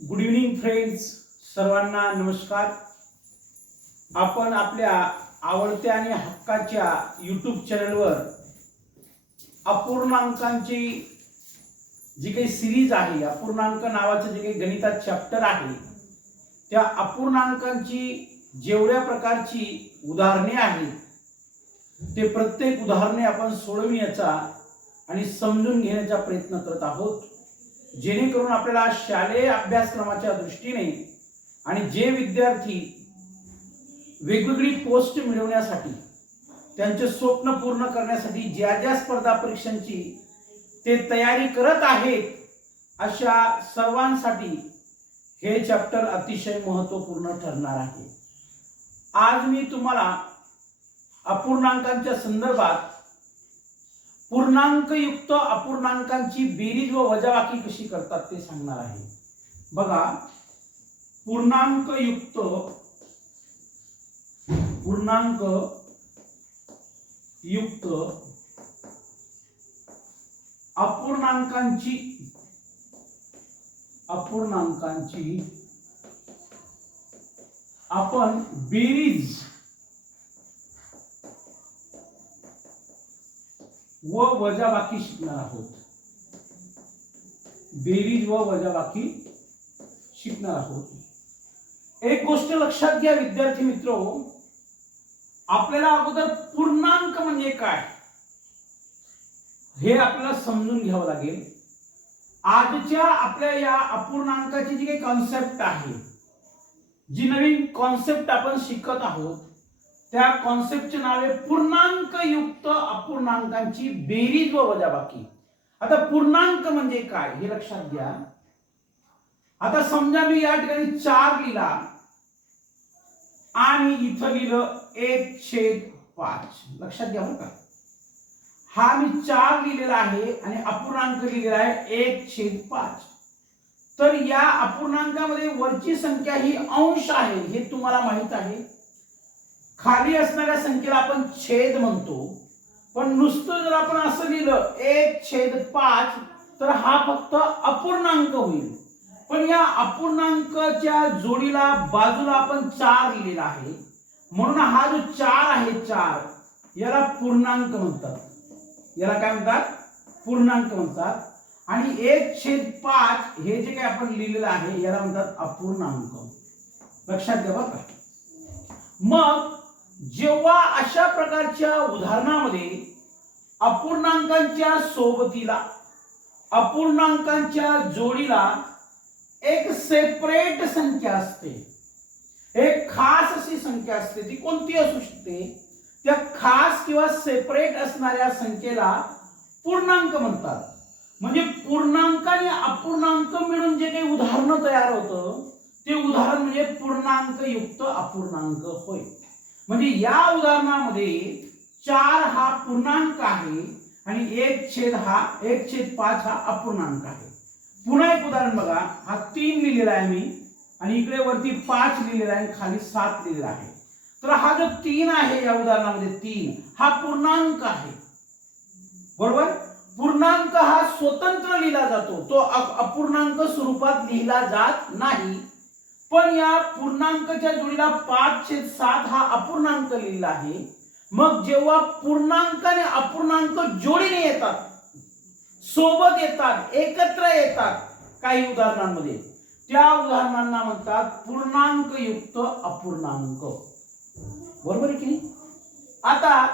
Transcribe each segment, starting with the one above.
Good evening friends सर्वांना नमस्कार. आपण आपल्या आवडत्या आणि हक्काच्या यूट्यूब चॅनलवर अपूर्णांकांची जी काही सिरीज आहे अपूर्णांक नावाचं जे काही गणितात चॅप्टर आहे त्या अपूर्णांकांची जेवढ्या प्रकारची उदाहरणे आहेत ते प्रत्येक उदाहरणे आपण सोडविण्याचा आणि समजून घेण्याचा प्रयत्न करत आहोत. जेणेकरून आपल्याला शालेय अभ्यासक्रमाच्या दृष्टीने आणि जे विद्यार्थी वेगवेगळी पोस्ट मिळवण्यासाठी त्यांचे स्वप्न पूर्ण करण्यासाठी ज्या ज्या स्पर्धा परीक्षांची ते तयारी करत आहेत अशा सर्वांसाठी हे चॅप्टर अतिशय महत्त्वपूर्ण ठरणार आहे. आज मी तुम्हाला अपूर्णांकांच्या संदर्भात पूर्णांकयुक्त अपूर्णांकांची बेरीज व वजाबाकी कशी करतात ते सांगणार आहे. बघा पूर्णांकयुक्त पूर्णांक युक्त अपूर्णांकांची अपूर्णांकांची आपण बेरीज व वजाबाकी शिकणार आहोत. बेरीज व वजाबाकी शिकणार आहोत. एक गोष्ट लक्षात घ्या विद्यार्थी मित्र. आपल्याला अगोदर पूर्णांक म्हणजे काय? हे आपल्याला समजून घ्यावं लागेल. आजच्या आपल्या या अपूर्णांकाची जी काही कॉन्सेप्ट आहे जी नवीन कॉन्सेप्ट आपण शिकत आहोत त्या कॉन्सेप्टचे नाव आहे पूर्णांक युक्त अपूर्णांकांची बेरीज व वजाबाकी. आता पूर्णांक म्हणजे काय? हे लक्षात घ्या. आता समजा मी या ठिकाणी चार लिहिला. आणि इथं लिहिलं एक छेद पाच. लक्षात घ्या बरं का. हा मी चार लिहिलेला आहे आणि अपूर्णांक लिहिलेला आहे एक छेद पाच. तर या अपूर्णांकामध्ये वरची संख्या ही अंश आहे हे तुम्हाला माहीत आहे. खाली असणाऱ्या संख्येला आपण छेद म्हणतो. पण नुसतं जर आपण असं लिहिलं एक छेद पाच तर हा फक्त अपूर्णांक होईल. पण या अपूर्णांकच्या जोडीला बाजूला आपण चार लिहिलेला आहे. म्हणून हा जो चार आहे चार याला पूर्णांक म्हणतात. याला काय म्हणतात? पूर्णांक म्हणतात. आणि एक छेद पाच हे जे काही आपण लिहिलेलं आहे याला म्हणतात अपूर्णांक. लक्षात घ्या बरं का. मग जेव्हा अशा प्रकारच्या उदाहरणामध्ये अपूर्णांकांच्या सोबतीला अपूर्णांकांच्या जोडीला एक सेपरेट संख्या असते. एक खास अशी संख्या असते. ती कोणती असू शकते? त्या खास किंवा सेपरेट असणाऱ्या संख्येला पूर्णांक म्हणतात. म्हणजे पूर्णांक आणि अपूर्णांक मिळून जे काही उदाहरण तयार होतं ते उदाहरण म्हणजे पूर्णांक युक्त अपूर्णांक होय. म्हणजे या उदाहरणामध्ये चार हा पूर्णांक आहे आणि एक छेद हा एक छेद पाच हा अपूर्णांक आहे. पुन्हा एक उदाहरण बघा. हा तीन लिहिलेला आहे मी आणि इकडे वरती पाच लिहिलेला आहे आणि खाली सात लिहिलेला आहे. तर हा जो तीन आहे या उदाहरणामध्ये तीन हा पूर्णांक आहे. बरोबर? पूर्णांक हा स्वतंत्र लिहिला जातो. तो अपूर्णांक स्वरूपात लिहिला जात नाही. पण या पूर्णांकच्या जोडीला पाच छेद सात हा अपूर्णांक लिहिला आहे. मग जेव्हा पूर्णांक आणि अपूर्णांक जोडीने येतात सोबत येतात एकत्र येतात काही उदाहरणांमध्ये त्या उदाहरणांना म्हणतात पूर्णांक युक्त अपूर्णांक. बरोबर आहे की नाही? आता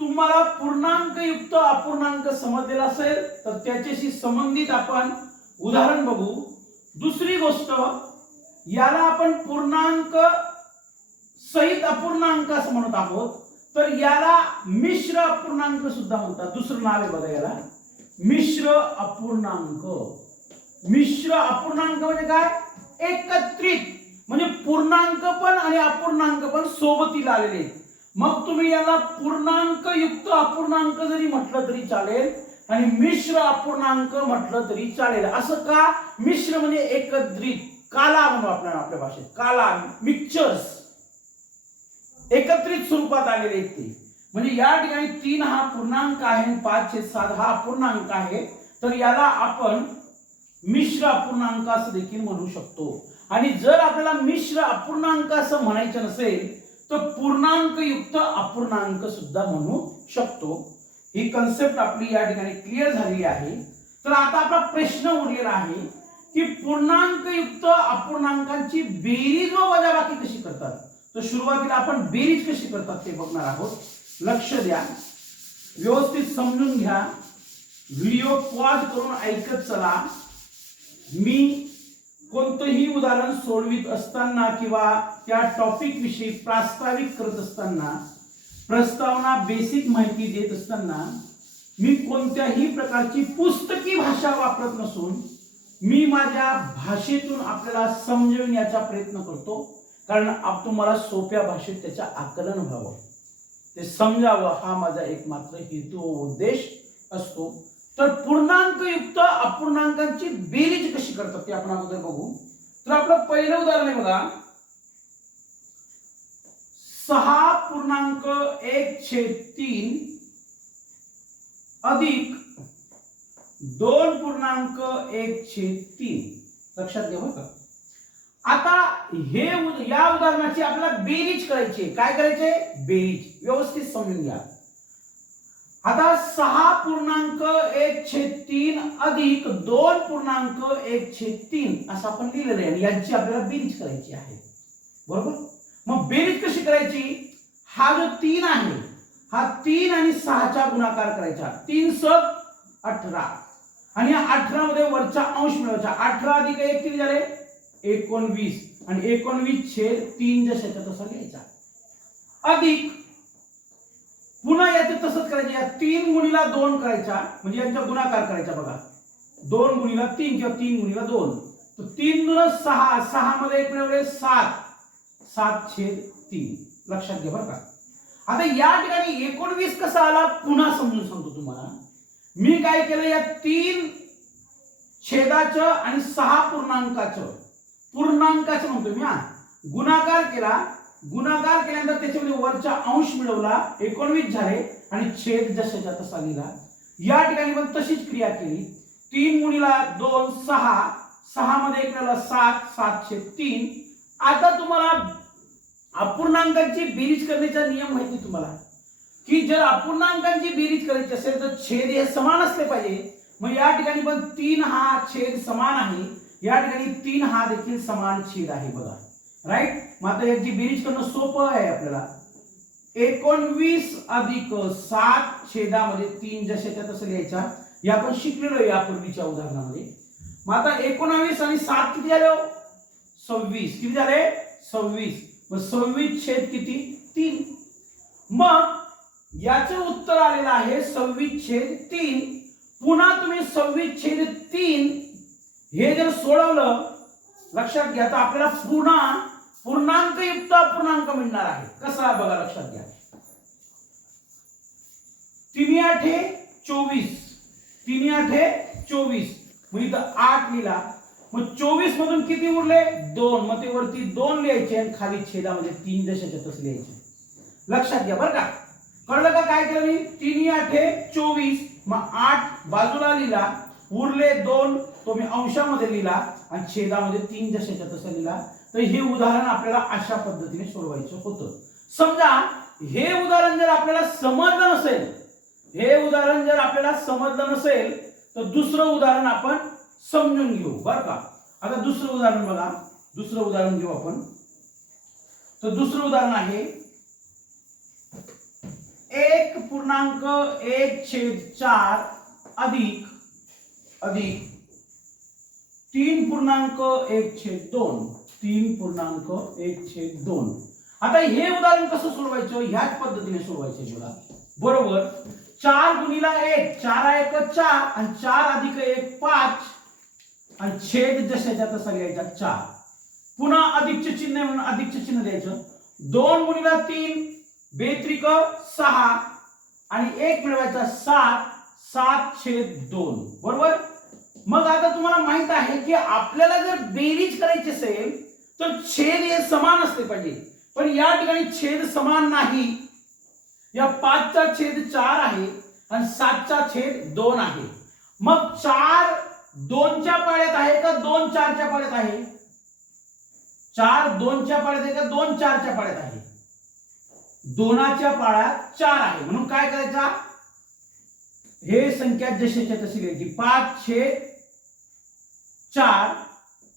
तुम्हाला पूर्णांक युक्त अपूर्णांक समजलेला असेल तर त्याच्याशी संबंधित आपण उदाहरण बघू. दुसरी गोष्ट याला आपण पूर्णांक सहित अपूर्णांक असं म्हणत आहोत. तर याला मिश्र अपूर्णांक सुद्धा म्हणतात. दुसरं नाव आहे बघा याला. मिश्र अपूर्णांक. मिश्र अपूर्णांक म्हणजे काय? एकत्रित. म्हणजे पूर्णांक पण आणि अपूर्णांक पण सोबतीला आलेले मग तुम्ही याला पूर्णांक युक्त अपूर्णांक जरी म्हटलं तरी चालेल आणि मिश्र अपूर्णांक म्हटलं तरी चालेल. असं का? मिश्र म्हणजे एकत्रित. काला म्हणू आपण आपल्या भाषेत. काला मिक्सचर्स एकत्रित स्वरूपात आलेले आहेत ते. म्हणजे या ठिकाणी तीन हा पूर्णांक आहे पाच छेद सात हा अपूर्णांक आहे. तर याला आपण मिश्र अपूर्णांक असं देखील म्हणू शकतो. आणि जर आपल्याला मिश्र अपूर्णांक असं म्हणायचं नसेल तर पूर्णांक युक्त अपूर्णांक सुद्धा म्हणू शकतो. ही कन्सेप्ट आपली या ठिकाणी क्लिअर झालेली आहे. तर आता आपला प्रश्न उरलेला आहे. की पूर्णांक युक्त अपूर्णांकांची बेरीज व वजाबाकी कशी करतात? तर सुरुवातीला आपण बेरीज कशी करतात ते बघणार आहोत. लक्ष द्या. व्यवस्थित समजून घ्या. व्हिडिओ पॉज करून ऐकत चला. मी कोणतंही उदाहरण सोडवित असताना किंवा त्या टॉपिक विषयी प्रास्ताविक करत असताना प्रस्तावना बेसिक माहिती देत असताना मी कोणत्याही प्रकारची पुस्तकी भाषा वापरत नसून मी माझ्या भाषेतून आपल्याला समजविण्याचा प्रयत्न करतो. कारण आप तुम्हाला सोप्या भाषेत त्याचं आकलन व्हावं. ते समजावं हा माझा एकमात्र हेतू उद्देश असतो. तर पूर्णांकयुक्त अपूर्णांकांची बेरीज कशी करतात ते आपण अगोदर बघू. तर आपलं पहिलं उदाहरण आहे बघा. सहा पूर्णांक एक छेद तीन अधिक दोन पूर्णांक एक छेद तीन. लक्षात घ्या का. आता हे या उदाहरणाची आपल्याला बेरीज करायची आहे. काय करायचे बेरीज. व्यवस्थित समजून घ्या. आता सहा पूर्णांक एक छेद तीन अधिक दोन पूर्णांक एक छेद तीन असं आपण लिहिलेलं आहे. आणि यांची आपल्याला बेरीज करायची आहे. बरोबर? मग बेरीज कशी करायची? हा जो तीन आहे हा तीन आणि सहाचा गुणाकार करायचा. तीन सत अठरा. आणि या अठरा मध्ये वरचा अंश मिळवायचा. अठरा अधिक एक किती झाले? एकोणवीस. आणि एकोणवीस छेद तीन जशाच्या तसा घ्यायचा. अधिक. पुन्हा याचे तसंच करायचं. या तीन गुणीला दोन करायचा. म्हणजे यांचा गुणाकार करायचा बघा. दोन गुणीला तीन किंवा तीन गुणीला दोन. तर तीन गुण सहा. सहा मध्ये एक मिळवले सात. सात छेद तीन. लक्षात घ्या बरं का. आता या ठिकाणी एकोणवीस कसा आला? पुन्हा समजून सांगतो तुम्हाला. मी काय केलं या तीन छेदाचं आणि सहा पूर्णांकाचं. पूर्णांकाचं म्हणतो मी हा. गुणाकार केला. गुणाकार केल्यानंतर त्याच्यामध्ये वरचा अंश मिळवला एकोणवीस झाले आणि छेद जशाच्या तसा लिहिला. या ठिकाणी पण तशीच क्रिया केली. तीन मुलीला दोन सहा. सहा मध्ये एकल्याला सात सात छेद तीन. आता तुम्हाला अपूर्णांकांची बेरीज करण्याचा नियम माहिती तुम्हाला. की जर अपूर्णांकांची बेरीज करायची असेल तर छेद हे समान असले पाहिजे. मग या ठिकाणी पण तीन हा छेद समान आहे. या ठिकाणी तीन हा देखील समान छेद आहे बघा. राईट मग आता याची बेरीज करणं सोपं आहे आपल्याला. एकोणवीस अधिक सात छेदामध्ये तीन जशाच्या तसं लिहायचा हे आपण शिकलेलो यापूर्वीच्या उदाहरणामध्ये. मग आता एकोणावीस आणि सात किती झाले हो? सव्वीस. किती झाले? सव्वीस. मग सव्वीस छेद किती? तीन. मग याचे उत्तर आलेलं आहे सव्वीस छेद तीन. पुन्हा तुम्ही सव्वीस छेद तीन हे जर सोडवलं लक्षात घ्या तर आपल्याला पुन्हा पूर्णांक युक्त अपूर्णांक मिळणार आहे. कसा बघा लक्षात घ्या. तिन्ही आठे चोवीस. तिन्ही आठे चोवीस. मग इथं आठ लिहिला. मग चोवीस मधून किती उरले? दोन. मग ते वरती दोन लिहायचे आणि खाली छेदामध्ये तीन दशक तस लिहायचे. लक्षात घ्या बरं का. कळलं का काय केलं मी? तीन आठे चोवीस. मग आठ बाजूला लिहिला उरले दोन तो मी अंशामध्ये लिहिला आणि छेदामध्ये तीन जशाच्या तसं लिहिला. तर हे उदाहरण आपल्याला अशा पद्धतीने सोडवायचं होतं. समजा हे उदाहरण जर आपल्याला समजलं नसेल हे उदाहरण जर आपल्याला समजलं नसेल तर दुसरं उदाहरण आपण समजून घेऊ बरं का? आता दुसरं उदाहरण बघा. दुसरं उदाहरण घेऊ आपण. तर दुसरं उदाहरण आहे पूर्णांक एक छेद चार अधिक अधिक तीन पूर्णांक एक छेद दोन तीन पूर्णांक एक छेद दोन. आता हे उदाहरण कसं सोडवायचं? ह्याच पद्धतीने सोडवायचं बघा. बरोबर? चार गुणीला एक चार एक चार आणि चार अधिक एक पाच आणि छेद जशाच्या तसा लिहायचा चार. पुन्हा अधिकचे चिन्ह आहे म्हणून अधिकचे चिन्ह द्यायचं. दोन गुणीला तीन बेत्रिक सहा आणि एक मिळवायचा सात सात छेद दोन. बरोबर? मग आता तुम्हाला माहीत आहे की आपल्याला जर बेरीज करायची असेल तर छेद हे समान असले पाहिजे. पण या ठिकाणी छेद समान नाही. या पाचचा छेद चार आहे आणि सातचा छेद दोन आहे. मग चार दोनच्या पाळ्यात आहे का दोन चारच्या पाळ्यात आहे? चार दोनच्या पाड्यात आहे का दोन चारच्या पाळ्यात आहे? दोनाच्या पाळ्यात चार आहे. म्हणून काय करायचा? हे संख्या जशाच्या तशी घ्यायची. पाच छे चार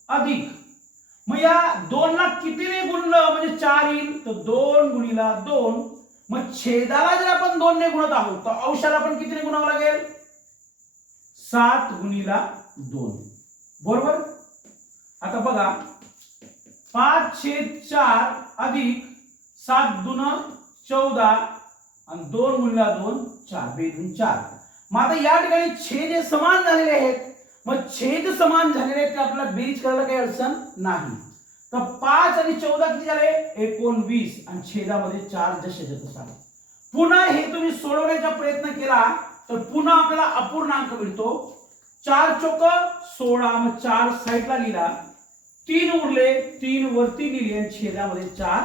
अधिक. मग या दोनला कितीने गुणलं? म्हणजे चार येईल. तर दोन गुणीला दोन. मग छेदाला जर आपण दोनने गुणत आहोत तर अंशाला पण कितीने गुणावं लागेल? सात गुणीला दोन. बरोबर? आता बघा. पाच छेद चार अधिक सात दुन चौदा आणि दोन गुणिला दोन चार. बेदून चार. मग आता या ठिकाणी छेद हे समान झालेले आहेत. मग छेद समान झालेले आहेत ते आपल्याला बेरीज करायला काही अडचण नाही. तर पाच आणि चौदा किती झाले? एकोणवीस. आणि छेदामध्ये चार जसे तसा पुन्हा हे तुम्ही सोडवण्याचा प्रयत्न केला तर पुन्हा आपल्याला अपूर्णांक मिळतो. चार चोक सोळा. मग चार साईडला लिहिला. तीन उरले तीन वरती लिहिले आणि छेदामध्ये चार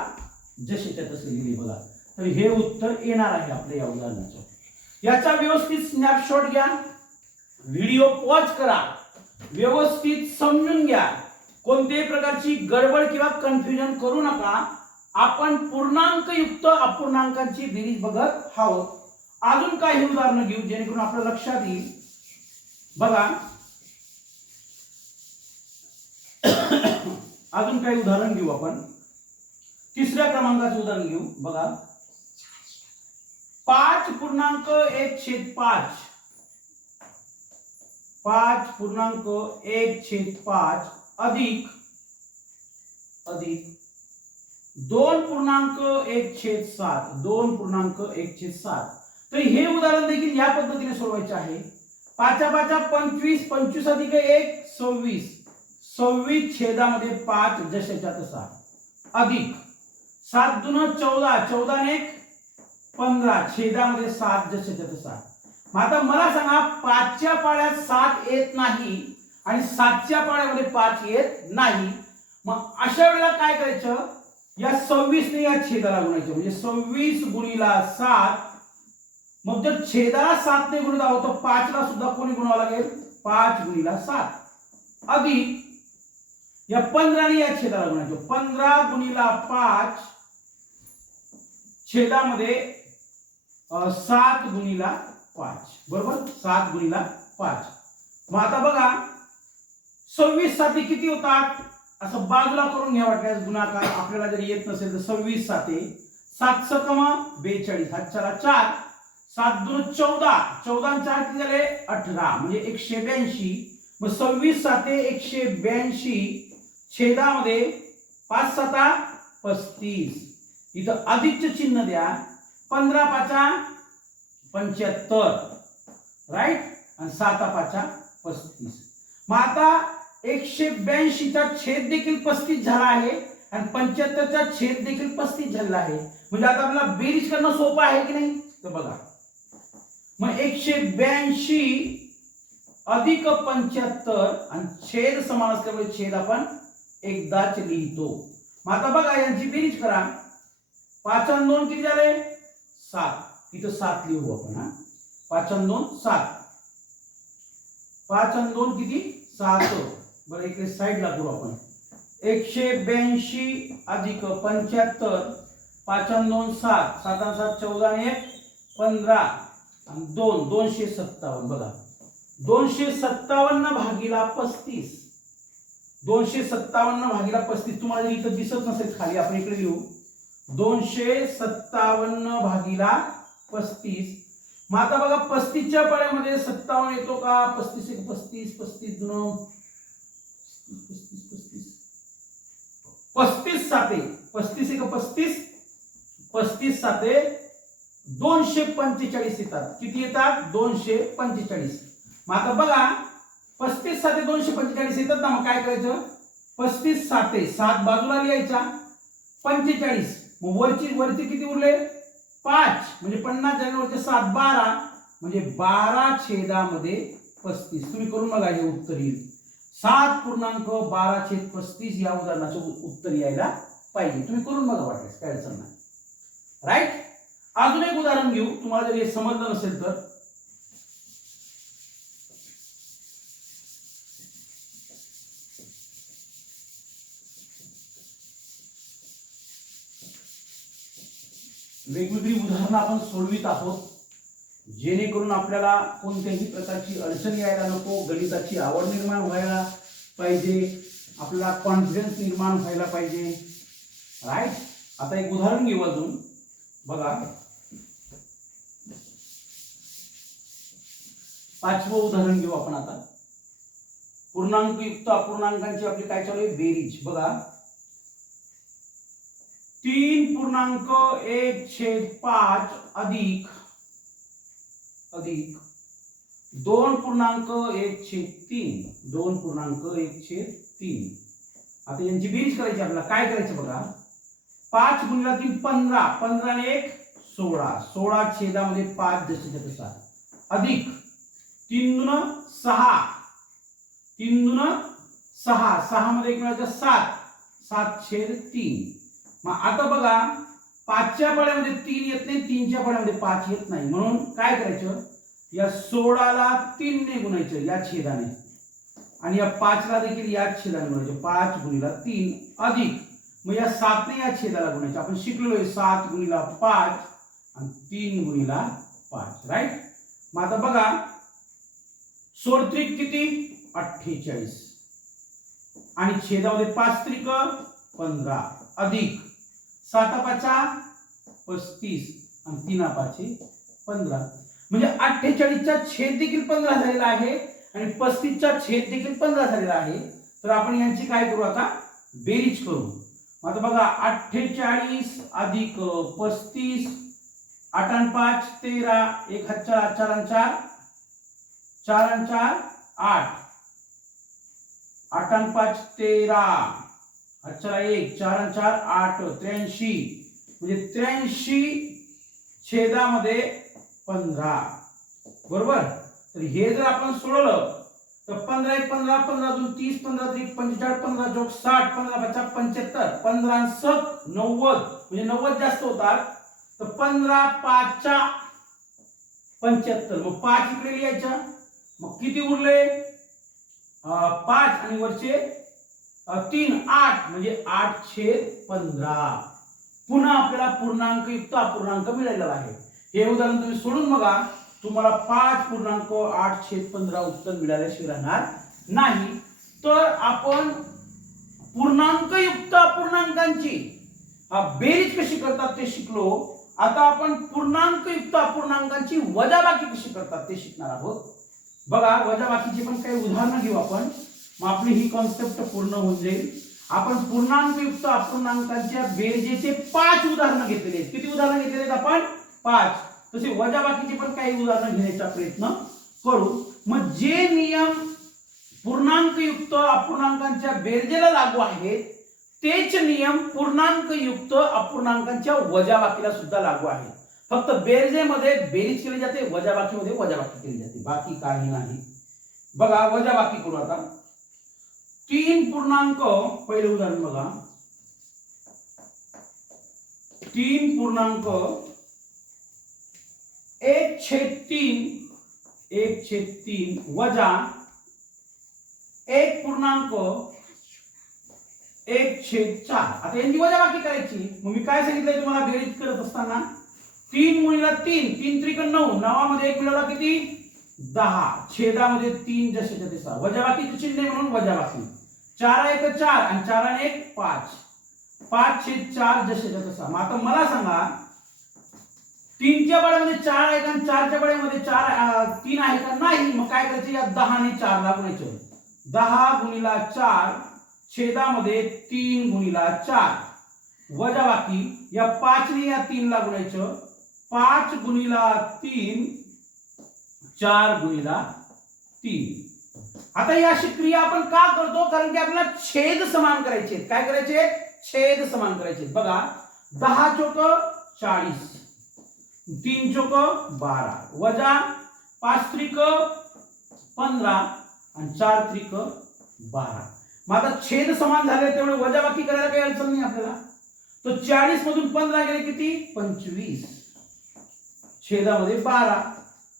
जसेच्या तसे लिहिले बघा. तर हे उत्तर येणार आहे आपल्या या उदाहरणाचं. याचा व्यवस्थित स्नॅपशॉट घ्या. व्हिडिओ पॉज करा. व्यवस्थित समजून घ्या. कोणत्याही प्रकारची गडबड किंवा कन्फ्युजन करू नका. आपण पूर्णांक युक्त अपूर्णांकांची बेरीज बघत आहोत. अजून काही उदाहरणं घेऊ जेणेकरून आपलं लक्षात येईल. बघा. अजून काही उदाहरण घेऊ आपण. तिसऱ्या क्रमांकाचं उदाहरण घेऊ. बघा. पाच पूर्णांक एक छेद पाच. पाच पूर्णांक एक छेद पाच अधिक अधिक दोन पूर्णांक एक छेद सात दोन पूर्णांक एक छेद सात. तर हे उदाहरण देखील या पद्धतीने सोडवायचे आहे. पाचा पाचा पंचवीस पंचवीस अधिक एक सव्वीस. सव्वीस छेदामध्ये पाच जशाच्या तसा. अधिक सात दुन चौदा चौदा ने एक पंधरा छेदामध्ये सात जशाच्या तसा मग आता मला सांगा पाचच्या पाळ्यात सात येत नाही आणि सातच्या पाळ्यामध्ये पाच येत नाही. मग अशा वेळेला काय करायचं? या सव्वीसने या छेदाला गुणायचं. म्हणजे सव्वीस गुणीला सात. मग जर छेदाला सातने गुणत आहोत तर पाचला सुद्धा कोणी गुणावं लागेल? पाच गुणीला सात. अधिक या पंधराने या छेदाला गुणायचं. पंधरा गुणीला पाच छेदामध्ये सात गुणीला पाच. बरोबर? सात गुणीला पाच. मग आता बघा सव्वीस साते किती होतात? असं बाजूला करून घ्या वाटल्यास गुणाकार. आपल्याला जर येत नसेल तर सव्वीस साते. सात सकमा बेचाळीस. हातच्याला चार. सात दोन चौदा. चौदा चार किती झाले? अठरा. म्हणजे एकशे ब्याऐंशी. मग सव्वीस साते एकशे ब्याऐंशी. छेदामध्ये पाच साता पस्तीस. इथं अधिकचं चिन्ह द्या. पंधरा पाचा पंच्याहत्तर. राईट आणि साता पाचा पस्तीस. मग आता एकशे ब्याऐंशीचा छेद देखील पस्तीस झाला आहे आणि पंच्याहत्तरचा छेद देखील पस्तीस झाला आहे. म्हणजे आता आपल्याला बेरीज करणं सोपं आहे की नाही? तर बघा. मग एकशे ब्याऐंशी अधिक पंच्याहत्तर आणि छेद समान असल्यामुळे छेद आपण एकदाच लिहितो. मग आता बघा यांची बेरीज करा. पाच आणि दोन किती झाले? सात. इथं सात लिहू आपण हा. पाच आणि दोन सात. पाच आणि दोन किती? सात बरं इकडे साईडला करू आपण. एकशे ब्याऐंशी अधिक पंच्याहत्तर. पाच आणि दोन सात. सात आणि सात चौदा आणि एक पंधरा. आणि दोन दोनशे सत्तावन्न. बघा. दोनशे सत्तावन्न भागीला पस्तीस. दोनशे सत्तावन्न भागीला पस्तीस. तुम्हाला इथं दिसत नसेल खाली. आपण इकडे लिहू. दोनशे सत्तावन्न भागीला पस्तीस. मग आता बघा पस्तीसच्या पाण्यामध्ये सत्तावन्न येतो का? पस्तीस एक पस्तीस पस्तीस दोन. पस्तीस पस्तीस पस्तीस. साते. पस्तीस एक पस्तीस. पस्तीस साते. दोनशे पंचेचाळीस येतात. किती येतात? दोनशे पंचेचाळीस. मग आता बघा पस्तीस साते दोनशे पंचेचाळीस येतात ना मग काय करायचं? पस्तीस साते. सात बाजूला लिहायचा. पंचेचाळीस. मग वरची वरती किती उरले? पाच. म्हणजे पन्नास जानेवारीचे सात बारा. म्हणजे बारा छेदामध्ये पस्तीस. तुम्ही करून बघा हे उत्तर येईल. सात पूर्णांक बारा छेद पस्तीस या उदाहरणाचं उत्तर यायला पाहिजे. तुम्ही करून बघा वाटल्यास काय अडचण नाही. राईट अजून एक उदाहरण घेऊ. तुम्हाला जर हे समजलं नसेल तर. वेगवेगळी उदाहरणं आपण सोडवित आहोत. जेणेकरून आपल्याला कोणत्याही प्रकारची अडचण यायला नको गणिताची आवड निर्माण व्हायला पाहिजे आपल्याला कॉन्फिडन्स निर्माण व्हायला पाहिजे. राईट आता एक उदाहरण घेऊ अजून. बघा. पाचवं उदाहरण घेऊ आपण आता. पूर्णांकयुक्त अपूर्णांकांची आपली काय चालू आहे? बेरीज. बघा. तीन पूर्णांक एक छेद पाच अधिक अधिक. दोन पूर्णांक एक छेद तीन दोन पूर्णांक एक छेद तीन. आता यांची बेरीज करायची आपल्याला काय करायचं बघा? पाच गुणिला तीन पंधरा. पंधरा एक सोळा. सोळा छेदामध्ये पाच जसे तसा अधिक. तीन दुन सहा. तीन दुन सहा. सहा मध्ये एक मिळायचं सात. सात छेद तीन. मग आता बघा पाचच्या पाड्यामध्ये तीन येत नाही तीनच्या पाड्यामध्ये पाच येत नाही. म्हणून काय करायचं? या सोळाला तीनने गुणायचं या छेदाने. आणि या पाचला देखील या छेदाने गुणायचं. पाच गुणिला तीन अधिक. मग या सातने या छेदाला गुणायचं. आपण शिकलेलो आहे सात गुणिला पाच आणि तीन गुणिला पाच राईट मग आता बघा सोडत्रिक किती? अठ्ठेचाळीस. आणि छेदामध्ये पाच त्रिक पंधरा अधिक. सात पाचा पस्तीस आणि तीन पाचे पंधरा. म्हणजे अठ्ठेचाळीसचा छेद देखील पंधरा झालेला आहे आणि पस्तीसचा छेद देखील पंधरा झालेला आहे. तर आपण यांची काय करू आता? बेरीज करू. आता बघा अठ्ठेचाळीस अधिक पस्तीस आठ आणि पाच तेरा एक हजार चार चार आणि चार चार आणि चार आठ. आठ आणि पाच तेरा. अच्छा एक चार चार आठ त्र्याऐंशी. म्हणजे त्र्याऐंशी छेदामध्ये पंधरा. बरोबर? तर हे जर आपण सोडवलं तर पंधरा एक पंधरा पंधरा दोन तीस पंधरा त्रिक पंचेचाळीस पंधरा जोग साठ पंधरा पचा पंच्याहत्तर. पंधरा सत नव्वद. म्हणजे नव्वद जास्त होतात. तर पंधरा पाचच्या पंच्याहत्तर. मग पाच इकडे लिहायच्या. मग किती उरले? पाच आणि वरचे तीन आठ म्हणजे आठ छेद पंधरा. पुन्हा आपल्याला पूर्णांक युक्त अपूर्णांक मिळालेला आहे. हे उदाहरण तुम्ही सोडून बघा. तुम्हाला पाच पूर्णांक आठ छेद पंधरा उत्तर मिळाल्याशिवाय राहणार नाही. तर आपण पूर्णांकयुक्त अपूर्णांकांची बेरीज कशी करतात ते शिकलो. आता आपण पूर्णांकयुक्त अपूर्णांकांची वजाबाकी कशी करतात ते शिकणार आहोत. बघा वजाबाकीची पण काही उदाहरणं घेऊ आपण. मग आपली ही कॉन्सेप्ट पूर्ण होऊन जाईल. आपण पूर्णांकयुक्त अपूर्णांकांच्या बेरजेचे पाच उदाहरणं घेतलेले आहेत. किती उदाहरणं घेतलेले आहेत आपण? पाच. तसे वजाबाकीचे पण काही उदाहरणं घेण्याचा प्रयत्न करू. मग जे नियम पूर्णांकयुक्त अपूर्णांकांच्या बेरजेला लागू आहेत तेच नियम पूर्णांकयुक्त अपूर्णांकांच्या वजाबाकीला सुद्धा लागू आहेत. फक्त बेरजेमध्ये बेरीज केली जाते वजाबाकीमध्ये वजाबाकी केली जाते. बाकी काही नाही. बघा वजाबाकी करू आता. तीन पूर्णांक पहिले उदाहरण बघा. तीन पूर्णांक एक छेद तीन एक छेद तीन वजा एक पूर्णांक एक छेद चार. आता यांची वजाबाकी करायची. मग मी काय सांगितलंय तुम्हाला बेरीज करत असताना? तीन मुलीला तीन तीन त्रिक नऊ. नवामध्ये एक मुलाला किती? दहा. छेदामध्ये तीन जसे तसा वजाबाकीचे चिन्ह म्हणून वजाबाकी. चार एक चार आणि चार आणि एक पाच. पाच छेद चार जसे तसा मग आता मला सांगा तीनच्या बळ्यामध्ये चार आहे का आणि चारच्या बळ्यामध्ये चार तीन आहे का? नाही. मग काय करायचं? या दहा आणि चार ला गुणायचं दहा गुणिला चार छेदामध्ये तीन गुणिला चार. वजा बाकी या पाचने या तीनला गुणायचं. पाच गुणिला तीन चार गुणिला तीन. आता या अशी क्रिया आपण का करतो? कारण की आपल्याला छेद समान करायचे काय करायचे? छेद समान करायचे बघा दहा चोक चाळीस तीन चोक बारा वजा पाच त्रिक पंधरा आणि चार त्रिक बारा. मग आता छेद समान झाले तेवढं वजा बाकी करायला काही अडचण नाही आपल्याला. तो चाळीस मधून पंधरा गेले किती? पंचवीस. छेदामध्ये बारा.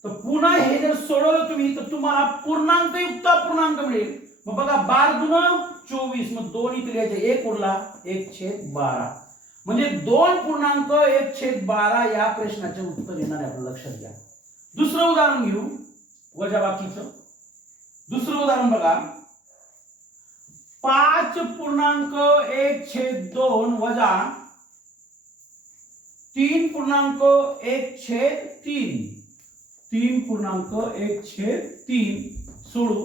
तर पुन्हा हे जर सोडवलं तुम्ही तर तुम्हाला पूर्णांकयुक्त अपूर्णांक मिळेल. मग बघा बार दुन चोवीस मग दोन इथे लिहायचे एक उरला एक छेद बारा. म्हणजे दोन पूर्णांक एक छेद बारा या प्रश्नाचे उत्तर येणार आहे लक्षात घ्या. दुसरं उदाहरण घेऊ वजा बाकीच दुसरं उदाहरण बघा. पाच पूर्णांक एक छेद दोन वजा तीन पूर्णांक एक छेद तीन. तीन पूर्णांक एक छेद तीन सोडू.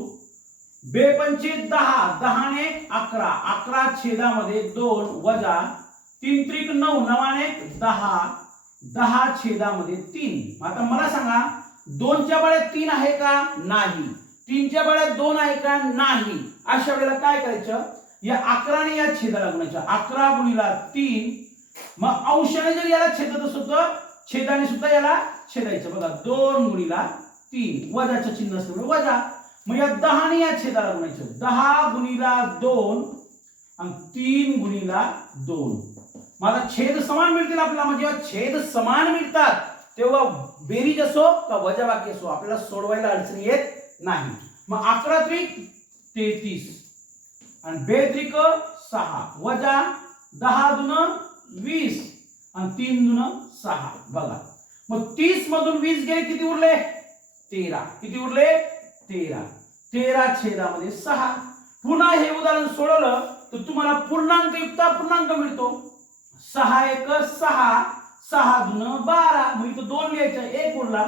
बेपंचे दहा दहाने अकरा. अकरा छेदामध्ये दोन वजा तीन त्रिक नऊ नवाने दहा. दहा छेदामध्ये तीन. आता मला सांगा दोनच्या बळ्यात तीन आहे का? नाही. तीनच्या बळ्यात दोन आहे का? नाही. अशा वेळेला काय करायचं? या अकराने या छेदाला गुणायचं अकरा गुणीला तीन. मग अंशाने जर याला छेदत असत तर छेदाने सुद्धा याला छेदायचं. बघा दोन गुणीला तीन. वजाचं चिन्ह असल्यामुळे वजा. मग या दहाने या छेदाला गुणायचं दहा गुणीला दोन आणि तीन गुणीला दोन. मला छेद समान मिळतील आपल्याला. म्हणजे जेव्हा छेद समान मिळतात तेव्हा बेरीज असो का वजाबाकी असो आपल्याला सोडवायला अडचण येत नाही. मग अकरा त्रिक तेहतीस आणि बेत्रिक सहा. वजा दहा दुन वीस आणि तीन दुन सहा. बघा. मग तीस मधून वीस गेले किती उरले? तेरा. किती उरले? तेरा. तेरा छेदामध्ये सहा. पुन्हा हे उदाहरण सोडवलं तर तुम्हाला पूर्णांक युक्त पूर्णांक मिळतो. सहा एक सहा. सहा दुन बारा. मग इथं दोन लिहायचं एक उरला.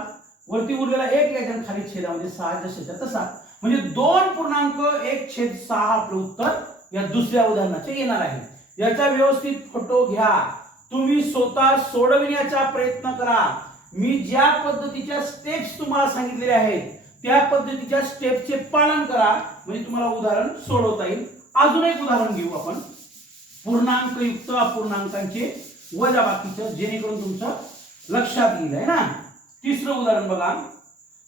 वरती उरलेला एक लिहायचा आणि खाली छेदामध्ये सहा जशाच्या तसा. म्हणजे दोन पूर्णांक एक छेद सहा आपलं उत्तर या दुसऱ्या उदाहरणाचे येणार आहे. याचा व्यवस्थित फोटो घ्या. तुम्ही स्वतः सोडविण्याचा प्रयत्न करा. मी ज्या पद्धतीच्या स्टेप्स तुम्हाला सांगितलेल्या आहेत त्या पद्धतीच्या स्टेपचे पालन करा. म्हणजे तुम्हाला उदाहरण सोडवता येईल. अजून एक उदाहरण घेऊ आपण. पूर्णांक युक्त अपूर्णांकांचे वजा बाकीचं जेणेकरून तुमचं लक्षात येईल आहे ना? तिसरं उदाहरण बघा.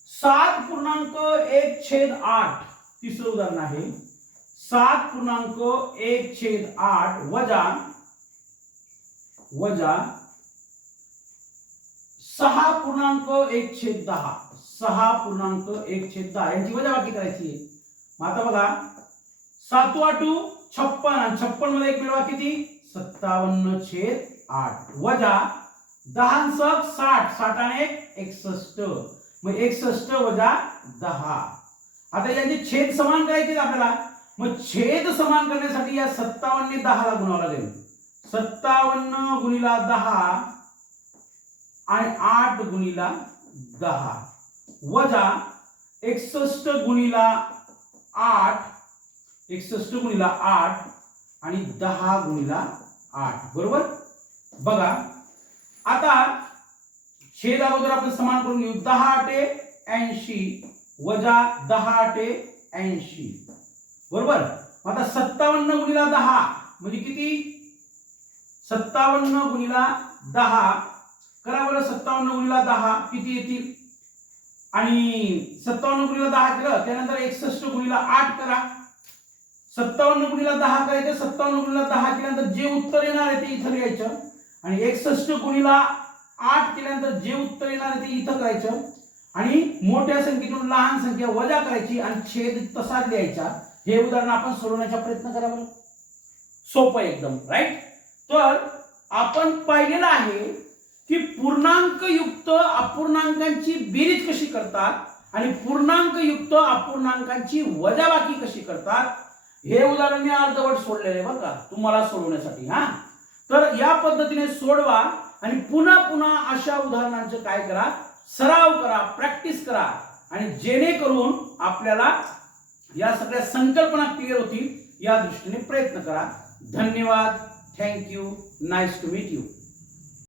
सात पूर्णांक एक छेद आठ. तिसरं उदाहरण आहे. सात पूर्णांक एक छेद आठ वजा वजा सहा पूर्णांक एक छेद दहा. सहा पूर्णांक एक छेद दहा. यांची वजाबाकी करायची आहे. मग आता बघा. सातू टू छप्पन आणि छप्पनमध्ये एक मिळवा किती? सत्तावन्न छेद आठ. वजा दहा न साठ. साठ आणि एकसष्ट. मग एकसष्ट वजा दहा. आता यांचे छेद समान करायचे आपल्याला मग छेद समान करण्यासाठी या सत्तावन्न दहाला गुणावं लागेल. सत्तावन्न गुणीला दहा आणि आठ गुणीला दहा. वजा एकसष्ट गुणीला आठ एकसष्ट गुणीला आठ आणि दहा गुणीला आठ. बरोबर? बघा. आता छेद अगोदर आपण समान करून घेऊ. दहा आटे ऐंशी वजा दहा अटे ऐंशी. बरोबर? आता सत्तावन्न गुणीला दहा म्हणजे किती? सत्तावन्न गुणीला दहा करा बरं सत्तावन्न गुणीला दहा किती येतील? आणि सत्तावन्न गुणीला दहा केलं त्यानंतर एकसष्ट गुणीला आठ करा. सत्तावन्न गुणीला दहा करायचं सत्तावन्न गुणीला दहा केल्यानंतर जे उत्तर येणार आहे ते इथं लिहायचं. आणि एकसष्ट गुणीला आठ केल्यानंतर जे उत्तर येणार आहे ते इथं करायचं. आणि मोठ्या संख्येतून लहान संख्या वजा करायची आणि छेद तसाच लिहायचा. हे उदाहरण आपण सोडवण्याचा प्रयत्न करा बरं. सोपं एकदम राईट तर आपण पाहिलेलं आहे पूर्णांक युक्त अपूर्णांकांची बेरीज कशी करतात आणि पूर्णांक युक्त अपूर्णांकांची वजाबाकी कशी करतात? हे उदाहरण मी अर्धवट सोडलेले बरं का तुम्हाला सोडवण्यासाठी हा? तर या पद्धतीने सोडवा आणि पुन्हा पुन्हा अशा उदाहरणांचं काय करा? सराव करा प्रॅक्टिस करा आणि जेणेकरून आपल्याला या सगळ्या संकल्पना क्लिअर होतील या दृष्टीने प्रयत्न करा. धन्यवाद. Thank you nice to meet you